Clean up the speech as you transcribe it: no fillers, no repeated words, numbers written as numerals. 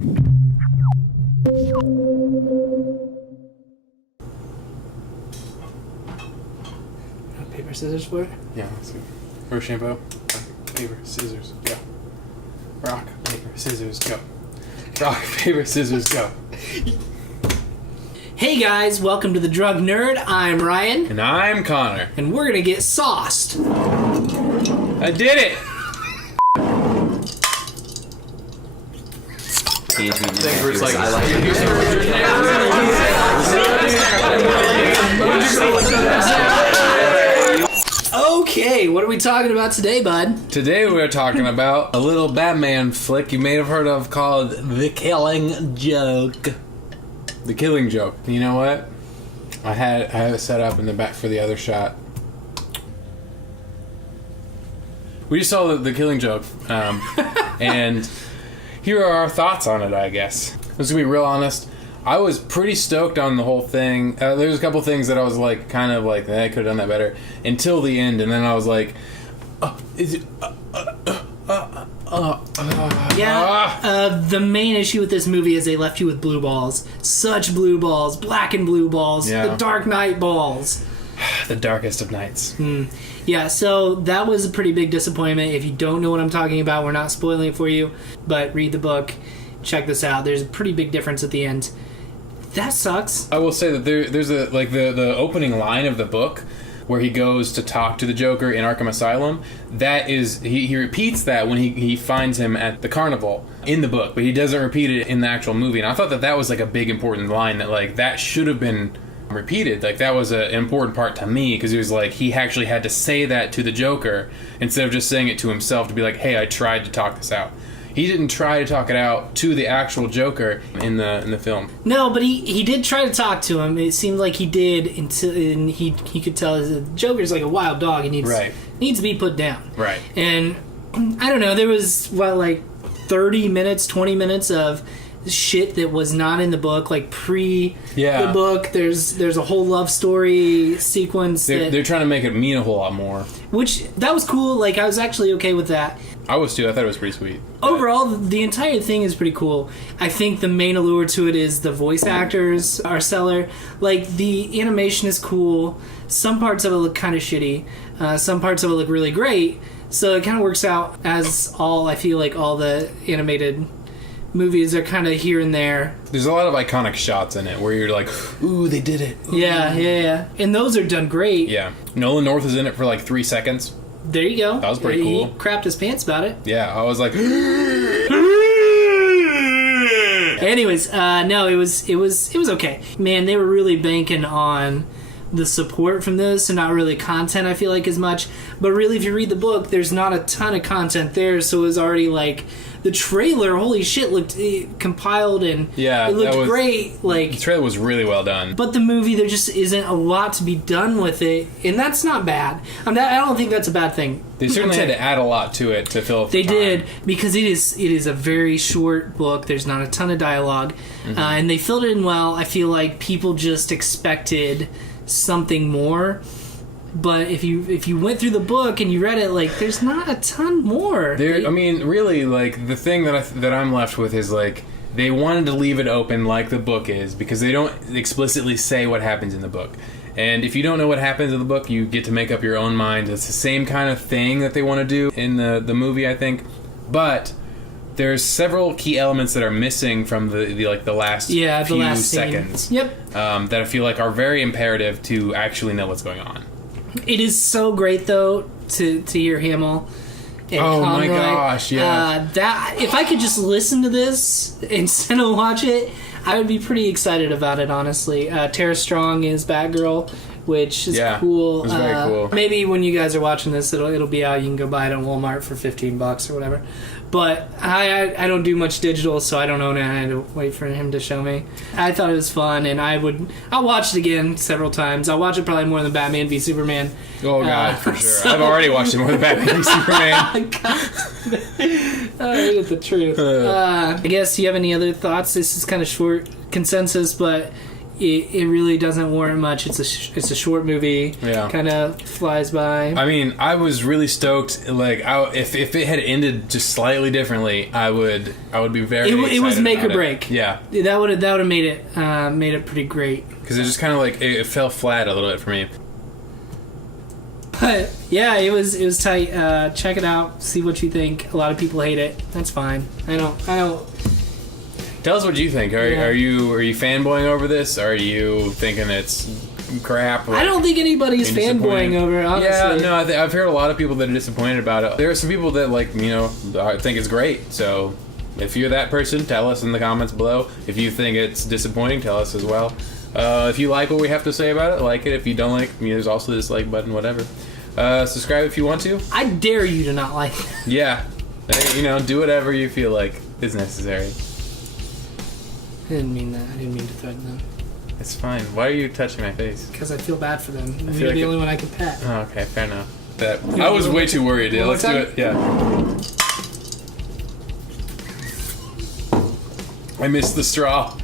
Paper, scissors for it? Yeah, let's see. Rochambeau. Paper, scissors, go. Rock, paper, scissors, go. Rock, paper, scissors, go. Hey guys, welcome to The Drug Nerd. I'm Ryan. And I'm Connor. And we're gonna get sauced. I did it! Okay, what are we talking about today, bud? Today we're talking about a little Batman flick you may have heard of called The Killing Joke. The Killing Joke. You know what? I have it set up in the back for the other shot. We just saw the Killing Joke, and here are our thoughts on it, I guess. Let's be real honest. I was pretty stoked on the whole thing. There's a couple things that I was like, kind of like, I could have done that better until the end, and then I was like, the main issue with this movie is they left you with blue balls. Such blue balls. Black and blue balls. Yeah. The Dark Knight balls. The darkest of nights. Yeah, so that was a pretty big disappointment. If you don't know what I'm talking about, we're not spoiling it for you, but read the book. Check this out. There's a pretty big difference at the end. That sucks. I will say that there's a like the opening line of the book where he goes to talk to the Joker in Arkham Asylum. That is, he repeats that when he finds him at the carnival in the book, but he doesn't repeat it in the actual movie. And I thought that was like a big important line that like that should have been repeated. Like that was an important part to me because it was like he actually had to say that to the Joker instead of just saying it to himself to be like, hey, I tried to talk this out. He didn't try to talk it out to the actual Joker in the film. No, but he did try to talk to him. It seemed like he did until he could tell the Joker's like a wild dog. He needs to be put down. Right. And I don't know. There was 30 minutes, 20 minutes of shit that was not in the book, like the book. There's a whole love story sequence. They're trying to make it mean a whole lot more. Which that was cool. Like I was actually okay with that. I was too. I thought it was pretty sweet. Overall, the entire thing is pretty cool. I think the main allure to it is the voice actors are stellar. Like, the animation is cool. Some parts of it look kind of shitty. Some parts of it look really great. So it kind of works out as I feel like all the animated movies are kind of here and there. There's a lot of iconic shots in it where you're like, ooh, they did it. Ooh. Yeah. And those are done great. Yeah. Nolan North is in it for like 3 seconds. There you go. That was pretty cool. He crapped his pants about it. Yeah, I was like... Anyways, no, it was okay. Man, they were really banking on the support from this and not really content, I feel like, as much. But really, if you read the book, there's not a ton of content there, so it was already like... The trailer, holy shit, looked compiled and it looked great. Like, the trailer was really well done. But the movie, there just isn't a lot to be done with it, and that's not bad. I don't think that's a bad thing. They certainly had to add a lot to it to fill up the time. They did, because it is a very short book. There's not a ton of dialogue, and they filled it in well. I feel like people just expected something more. But if you went through the book and you read it, like, there's not a ton more. I mean, really, like, the thing that I'm left with is, like, they wanted to leave it open like the book is because they don't explicitly say what happens in the book. And if you don't know what happens in the book, you get to make up your own mind. It's the same kind of thing that they want to do in the movie, I think. But there's several key elements that are missing from the last few seconds. Yep. That I feel like are very imperative to actually know what's going on. It is so great, though, to hear Hamill and Conroy. My gosh, yeah. That if I could just listen to this instead of watch it, I would be pretty excited about it, honestly. Tara Strong is Batgirl, which is cool. It's very cool. Maybe when you guys are watching this, it'll be out. You can go buy it at Walmart for $15 or whatever. But I don't do much digital, so I don't own it. I had to wait for him to show me. I thought it was fun, and I'll watch it again several times. I'll watch it probably more than Batman v Superman. Oh, God, for sure. So, I've already watched it more than Batman v Superman. It's the truth. I guess, do you have any other thoughts? This is kind of short consensus, but it really doesn't warrant much. It's a short movie. Yeah. Kind of flies by. I mean, I was really stoked. Like, if it had ended just slightly differently, I would be very. It was make or about break. It. Yeah, that would have made it pretty great. Because it just kind of like it fell flat a little bit for me. But yeah, it was tight. Check it out. See what you think. A lot of people hate it. That's fine. I don't. Tell us what you think. Are you fanboying over this? Are you thinking it's crap? I don't think anybody's fanboying over it, honestly. Yeah, no, I've heard a lot of people that are disappointed about it. There are some people that think it's great. So if you're that person, tell us in the comments below. If you think it's disappointing, tell us as well. If you like what we have to say about it, like it. If you don't like, there's also the dislike button, whatever. Subscribe if you want to. I dare you to not like it. Yeah. Do whatever you feel like is necessary. I didn't mean that. I didn't mean to threaten them. It's fine. Why are you touching my face? Because I feel bad for them. You're like the only one I can pet. Oh, okay, fair enough. I was way too worried. Yeah, let's do it. Yeah. I missed the straw.